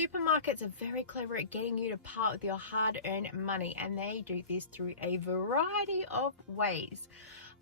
Supermarkets are very clever at getting you to part with your hard-earned money, and they do this through a variety of ways.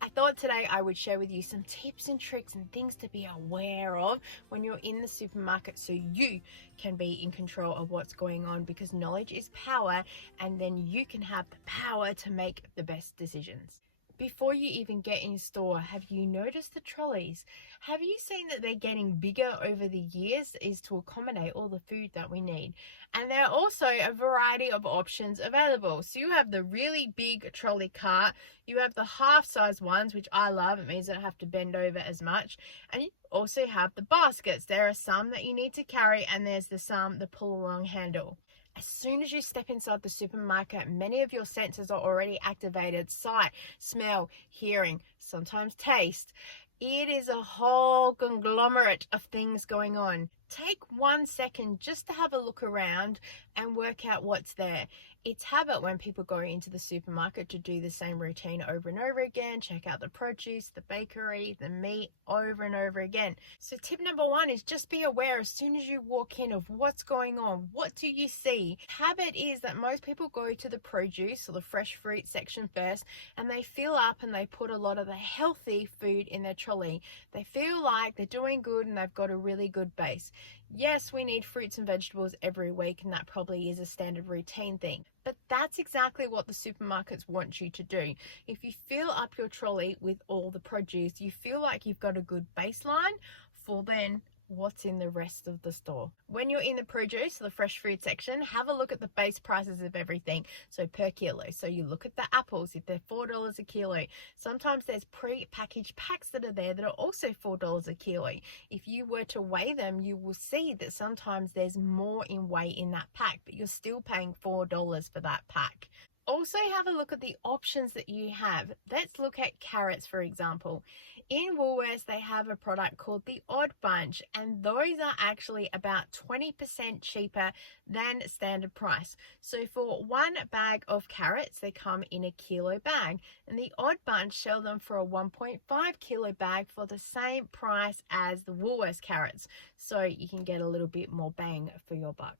I thought today I would share with you some tips and tricks and things to be aware of when you're in the supermarket so you can be in control of what's going on, because knowledge is power, and then you can have the power to make the best decisions. Before you even get in store, have you noticed the trolleys? Have you seen that they're getting bigger over the years is to accommodate all the food that we need? And there are also a variety of options available. So you have the really big trolley cart, you have the half-size ones, which I love. It means I don't have to bend over as much. And you also have the baskets. There are some that you need to carry, and there's the pull-along handle. As soon as you step inside the supermarket, many of your senses are already activated: sight, smell, hearing, sometimes taste. It is a whole conglomerate of things going on. Take 1 second just to have a look around and work out what's there. It's habit when people go into the supermarket to do the same routine over and over again, check out the produce, the bakery, the meat over and over again. So tip number 1 is just be aware as soon as you walk in of what's going on. What do you see? Habit is that most people go to the produce or the fresh fruit section first, and they fill up and they put a lot of the healthy food in their trolley. They feel like they're doing good and they've got a really good base. Yes, we need fruits and vegetables every week, and that probably is a standard routine thing. But that's exactly what the supermarkets want you to do. If you fill up your trolley with all the produce, you feel like you've got a good baseline for then what's in the rest of the store. When you're in the produce, the fresh food section, have a look at the base prices of everything. So per kilo. So you look at the apples, if they're $4 a kilo. Sometimes there's pre-packaged packs that are there that are also $4 a kilo. If you were to weigh them, you will see that sometimes there's more in weight in that pack, but you're still paying $4 for that pack. Also have a look at the options that you have. Let's look at carrots, for example. In Woolworths, they have a product called the Odd Bunch, and those are actually about 20% cheaper than standard price. So for 1 bag of carrots, they come in a kilo bag, and the Odd Bunch sell them for a 1.5 kilo bag for the same price as the Woolworths carrots. So you can get a little bit more bang for your buck.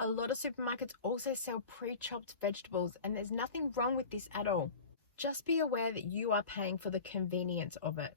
A lot of supermarkets also sell pre-chopped vegetables, and there's nothing wrong with this at all. Just be aware that you are paying for the convenience of it.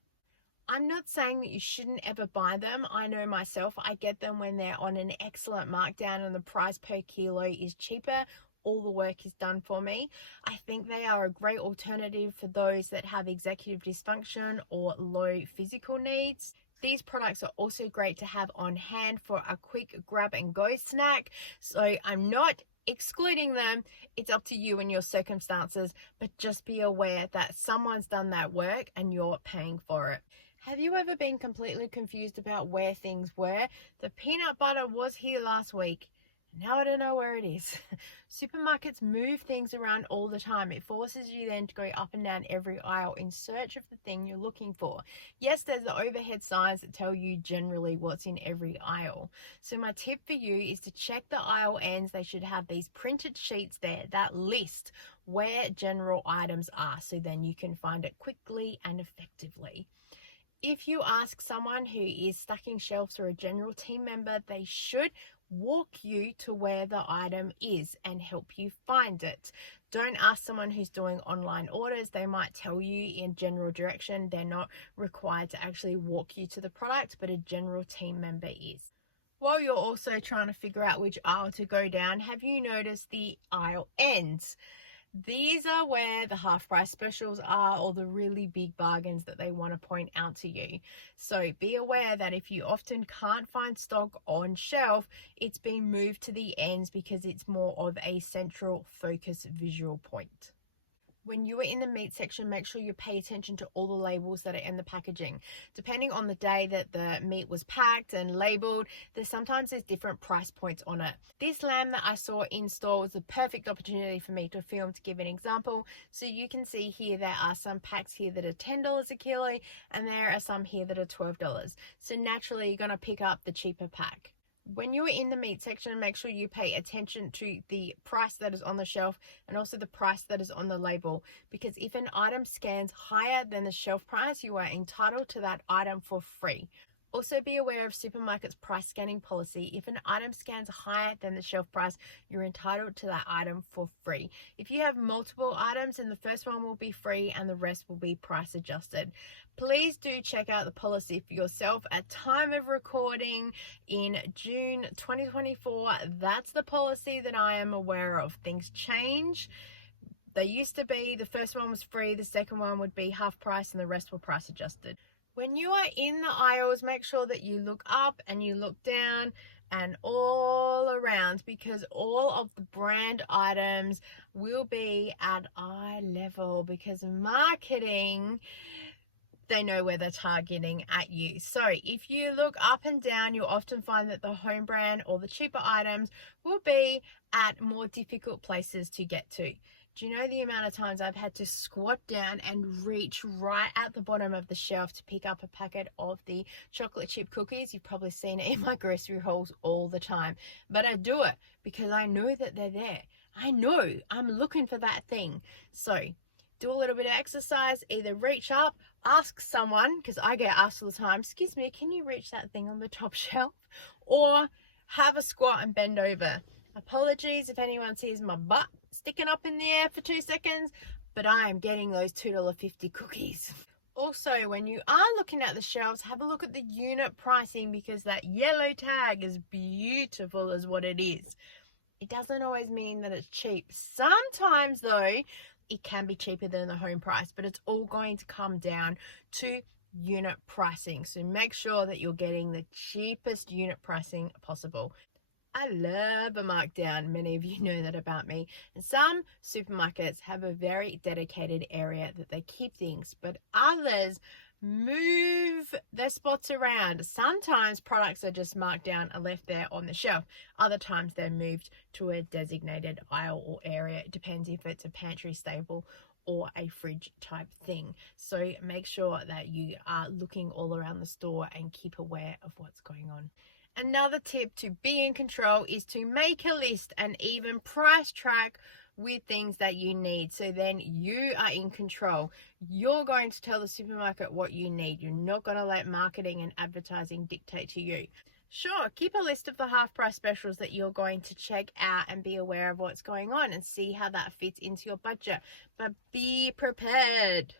I'm not saying that you shouldn't ever buy them. I know myself, I get them when they're on an excellent markdown and the price per kilo is cheaper. All the work is done for me. I think they are a great alternative for those that have executive dysfunction or low physical needs. These products are also great to have on hand for a quick grab and go snack. So I'm not excluding them. It's up to you and your circumstances, but just be aware that someone's done that work and you're paying for it. Have you ever been completely confused about where things were? The peanut butter was here last week. Now I don't know where it is. Supermarkets move things around all the time. It forces you then to go up and down every aisle in search of the thing you're looking for. Yes, there's the overhead signs that tell you generally what's in every aisle. So my tip for you is to check the aisle ends. They should have these printed sheets there that list where general items are, so then you can find it quickly and effectively. If you ask someone who is stacking shelves or a general team member, they should walk you to where the item is and help you find it. Don't ask someone who's doing online orders. They might tell you in general direction. They're not required to actually walk you to the product, but a general team member is. While you're also trying to figure out which aisle to go down, have you noticed the aisle ends? These are where the half price specials are, or the really big bargains that they want to point out to you. So be aware that if you often can't find stock on shelf, it's been moved to the ends because it's more of a central focus visual point. When you are in the meat section, make sure you pay attention to all the labels that are in the packaging. Depending on the day that the meat was packed and labeled, there's different price points on it. This lamb that I saw in store was the perfect opportunity for me to film to give an example. So you can see here there are some packs here that are $10 a kilo, and there are some here that are $12. So naturally you're going to pick up the cheaper pack. When you're in the meat section, make sure you pay attention to the price that is on the shelf and also the price that is on the label, because if an item scans higher than the shelf price, you are entitled to that item for free. Also be aware of supermarkets' price scanning policy. If an item scans higher than the shelf price, you're entitled to that item for free. If you have multiple items, then the first one will be free and the rest will be price adjusted. Please do check out the policy for yourself. At time of recording in June 2024, that's the policy that I am aware of. Things change. They used to be the first one was free, the second one would be half price, and the rest were price adjusted. When you are in the aisles, make sure that you look up and you look down and all around, because all of the brand items will be at eye level, because marketing, they know where they're targeting at you. So if you look up and down, you'll often find that the home brand or the cheaper items will be at more difficult places to get to. Do you know the amount of times I've had to squat down and reach right at the bottom of the shelf to pick up a packet of the chocolate chip cookies? You've probably seen it in my grocery hauls all the time. But I do it because I know that they're there. I know I'm looking for that thing. So do a little bit of exercise, either reach up, ask someone, because I get asked all the time, excuse me, can you reach that thing on the top shelf? Or have a squat and bend over. Apologies if anyone sees my butt sticking up in the air for 2 seconds, but I am getting those $2.50 cookies. Also, when you are looking at the shelves, have a look at the unit pricing, because that yellow tag is beautiful as what it is. It doesn't always mean that it's cheap. Sometimes though, it can be cheaper than the home price, but it's all going to come down to unit pricing. So make sure that you're getting the cheapest unit pricing possible. I love a markdown. Many of you know that about me. And some supermarkets have a very dedicated area that they keep things, but others move their spots around. Sometimes products are just marked down and left there on the shelf. Other times they're moved to a designated aisle or area. It depends if it's a pantry stable or a fridge type thing. So make sure that you are looking all around the store and keep aware of what's going on. Another tip to be in control is to make a list and even price track with things that you need. So then you are in control. You're going to tell the supermarket what you need. You're not going to let marketing and advertising dictate to you. Sure, keep a list of the half price specials that you're going to check out and be aware of what's going on and see how that fits into your budget. But be prepared.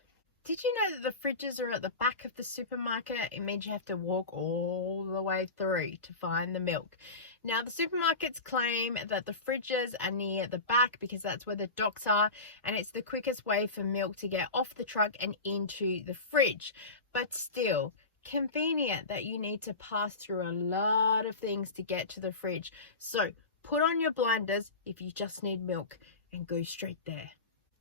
Did you know that the fridges are at the back of the supermarket? It means you have to walk all the way through to find the milk. Now, the supermarkets claim that the fridges are near the back because that's where the docks are, and it's the quickest way for milk to get off the truck and into the fridge. But still, convenient that you need to pass through a lot of things to get to the fridge. So put on your blinders if you just need milk and go straight there.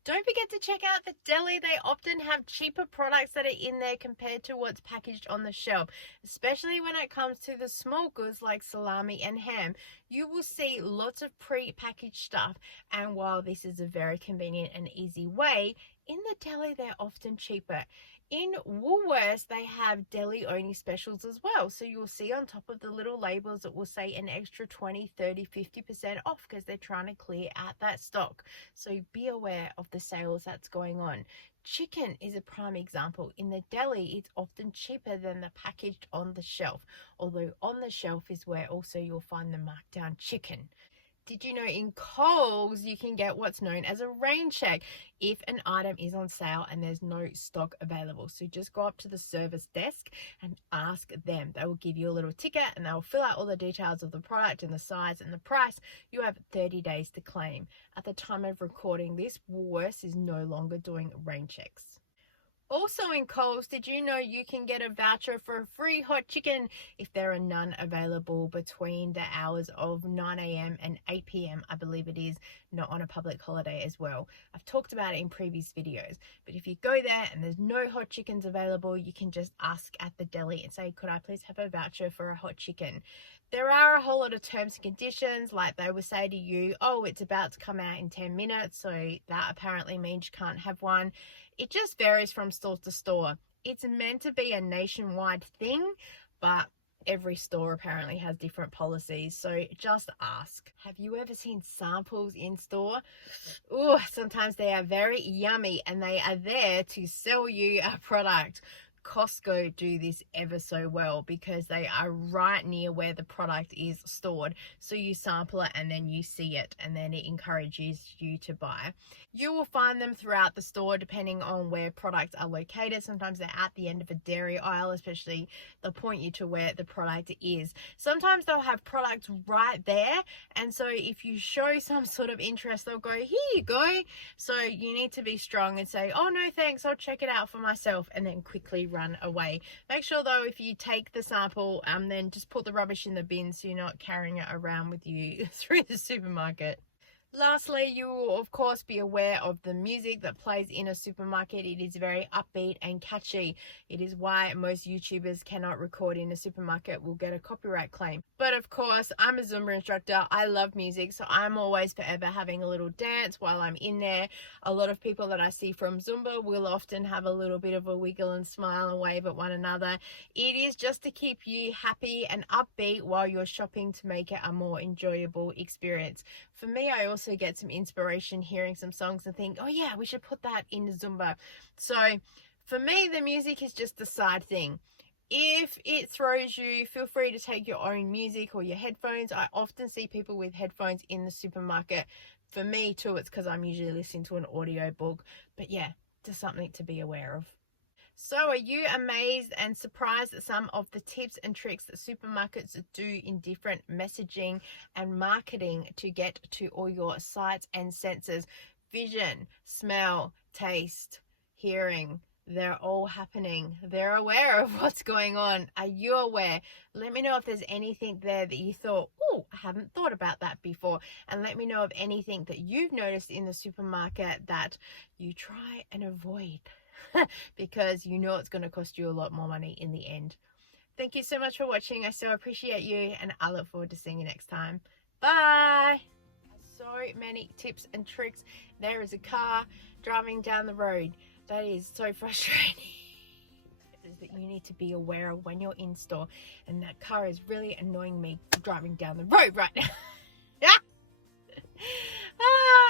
Don't forget to check out the deli. They often have cheaper products that are in there compared to what's packaged on the shelf, especially when it comes to the small goods like salami and ham. You will see lots of pre-packaged stuff, and while this is a very convenient and easy way, in the deli they're often cheaper. In Woolworths, they have deli-only specials as well. So you'll see on top of the little labels, it will say an extra 20, 30, 50% off because they're trying to clear out that stock. So be aware of the sales that's going on. Chicken is a prime example. In the deli, it's often cheaper than the packaged on the shelf. Although on the shelf is where also you'll find the markdown chicken. Did you know in Coles you can get what's known as a rain check if an item is on sale and there's no stock available? So just go up to the service desk and ask them. They will give you a little ticket and they will fill out all the details of the product and the size and the price. You have 30 days to claim. At the time of recording this, Woolworths is no longer doing rain checks. Also in Coles, did you know you can get a voucher for a free hot chicken if there are none available between the hours of 9 a.m. and 8 p.m. I believe it is, not on a public holiday as well. I've talked about it in previous videos, but if you go there and there's no hot chickens available, you can just ask at the deli and say, could I please have a voucher for a hot chicken? There are a whole lot of terms and conditions, like they will say to you, oh, it's about to come out in 10 minutes, so that apparently means you can't have one. It just varies from store to store. It's meant to be a nationwide thing, but every store apparently has different policies, so just ask. Have you ever seen samples in store? Oh, sometimes they are very yummy and they are there to sell you a product. Costco do this ever so well because they are right near where the product is stored. So you sample it and then you see it, and then it encourages you to buy. You will find them throughout the store depending on where products are located. Sometimes they're at the end of a dairy aisle, especially they'll point you to where the product is. Sometimes they'll have products right there, and so if you show some sort of interest, they'll go, here you go. So you need to be strong and say, oh no thanks, I'll check it out for myself, and then quickly run away. Make sure though, if you take the sample, then just put the rubbish in the bin so you're not carrying it around with you through the supermarket. Lastly, you will of course be aware of the music that plays in a supermarket. It is very upbeat and catchy. It is why most YouTubers cannot record in a supermarket, will get a copyright claim. But of course, I'm a Zumba instructor. I love music, so I'm always forever having a little dance while I'm in there. A lot of people that I see from Zumba will often have a little bit of a wiggle and smile and wave at one another. It is just to keep you happy and upbeat while you're shopping, to make it a more enjoyable experience. For me, I also get some inspiration hearing some songs and think, oh yeah, we should put that in Zumba. So for me, the music is just a side thing. If it throws you, feel free to take your own music or your headphones. I often see people with headphones in the supermarket. For me too, it's because I'm usually listening to an audio book. But yeah, just something to be aware of. So are you amazed and surprised at some of the tips and tricks that supermarkets do in different messaging and marketing to get to all your sights and senses? Vision, smell, taste, hearing, they're all happening. They're aware of what's going on. Are you aware? Let me know if there's anything there that you thought, oh, I haven't thought about that before. And let me know of anything that you've noticed in the supermarket that you try and avoid. Because you know it's going to cost you a lot more money in the end. Thank you so much for watching. I so appreciate you, and I look forward to seeing you next time. Bye. So many tips and tricks. There is a car driving down the road. That is so frustrating. That you need to be aware of when you're in store, and that car is really annoying me driving down the road right now.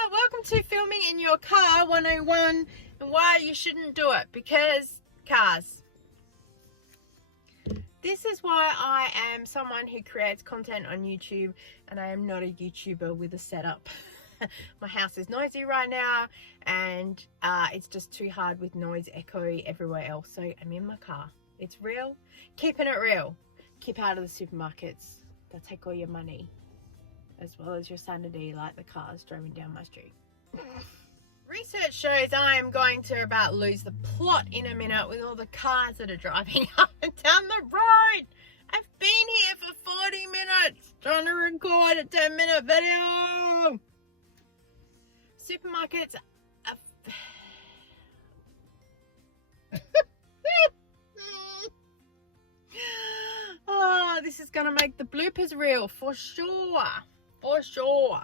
Welcome to filming in your car 101, and why you shouldn't do it. Because cars. This is why I am someone who creates content on YouTube, and I am not a YouTuber with a setup. My house is noisy right now, and it's just too hard with noise echo everywhere else, so I'm in my car. It's real. Keeping it real. Keep out of the supermarkets. They'll take all your money, as well as your sanity, like the cars driving down my street. Research shows I am going to about lose the plot in a minute with all the cars that are driving up and down the road. I've been here for 40 minutes trying to record a 10-minute video. Supermarkets are... Oh, this is going to make the bloopers reel for sure. For sure.